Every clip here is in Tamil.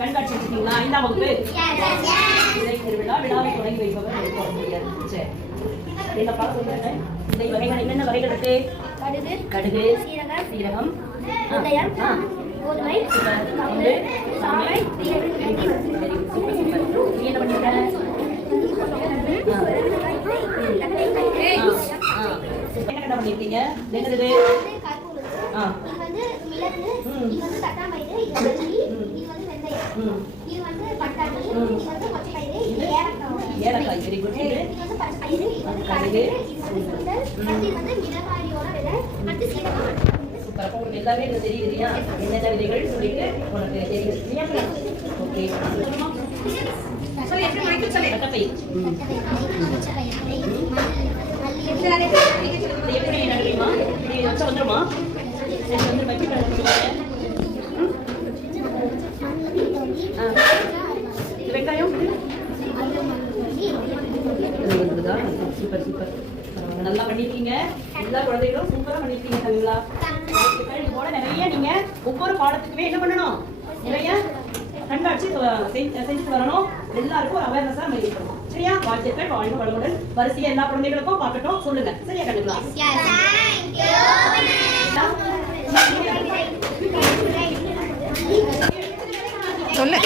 கண்காட்சி வச்சிருக்கீங்களா? ஐந்தாம் வகுப்பு. திருவிழா விழாவை தொடங்கி வைப்பவர் ஒரு குழந்தையர் சரி. என்ன பாடம் சொல்லுங்க விதை வகைகள் என்னென்ன வகைகள் இருக்கு? கடுகு கடுகு சீரகம் சீரகம். கோதுமை. கம்பு சாமை. நீ என்ன பண்ணிருக்க. என்ன பண்ணிருக்கீங்க? இது? என்னது இது? ஆ. இது வந்து மிளகு ம். இது வந்து தட்டாம்பயிறு இது வந்து இட்லி, ம். இது வந்து வெந்தயம் ம். இது வந்து பட்டாணி ம். இது வந்து மொச்சப்பயிறு இது ஏலக்காய் ஏலக்காய் வெரி குட் இது வந்து இது வந்து கடுகு. இது வந்து சுண்டல் இது வந்து மிளகாயோட விதை அடுத்து சீரகம் சூப்பர். அப்போ உங்களுக்கு எல்லாமே இது தெரியுது இல்லையா என்னென்ன விதைகள் சொல்லிட்டு உனக்கு தெரியுது இல்லையா ஓகே தட்டைப்பயிர். ம். எப்படி நடுவீமா இது வச்சா வந்துருமா சரி வந்து வைக்க சூப்பர் சூப்பர். நல்லா பண்ணிருக்கீங்க. எல்லா குழந்தைகளும் சூப்பரா பண்ணிருக்கீங்க தமிழா இது போல நிறைய நீங்க ஒவ்வொரு பாடத்துக்குமே என்ன பண்ணணும்? நிறைய கண்காட்சி செஞ்சு- செஞ்சுட்டு வரணும். எல்லாருக்கும் அவேர்னஸா நம்ம இருக்கணும் சரியா? வாழ்த்துக்கள் வாழ்க வளமுடன். வரிசையா எல்லா குழந்தைகளுக்கும் பார்க்கட்டும். சொல்லுங்க. சரியா கண்டுக்கலாம் சொல்லு.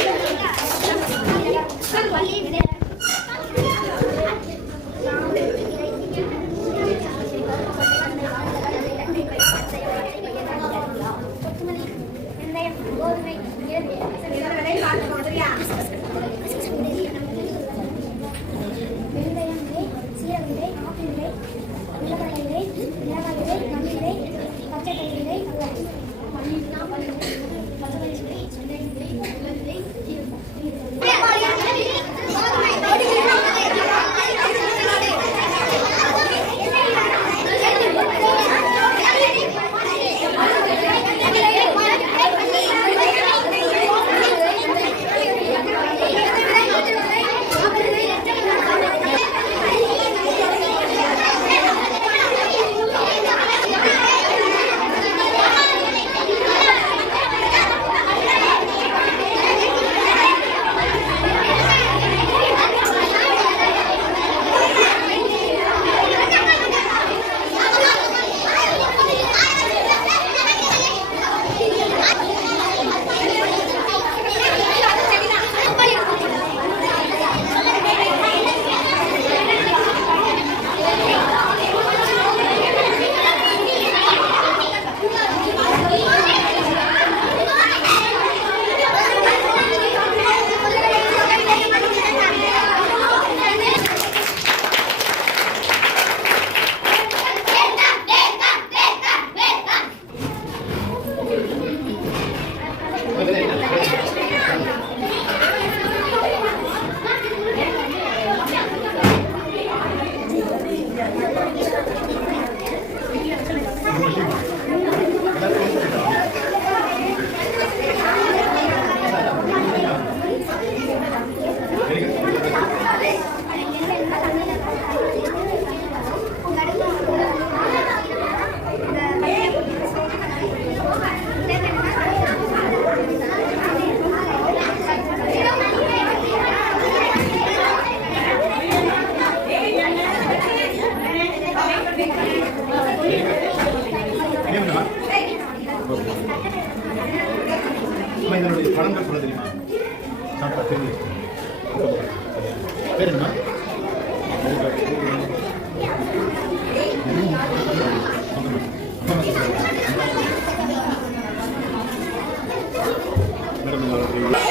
படங்கள் சொல்ல தெரியுமா? சாப்பிட்டா தெரியும் பேர் என்ன? மேடம்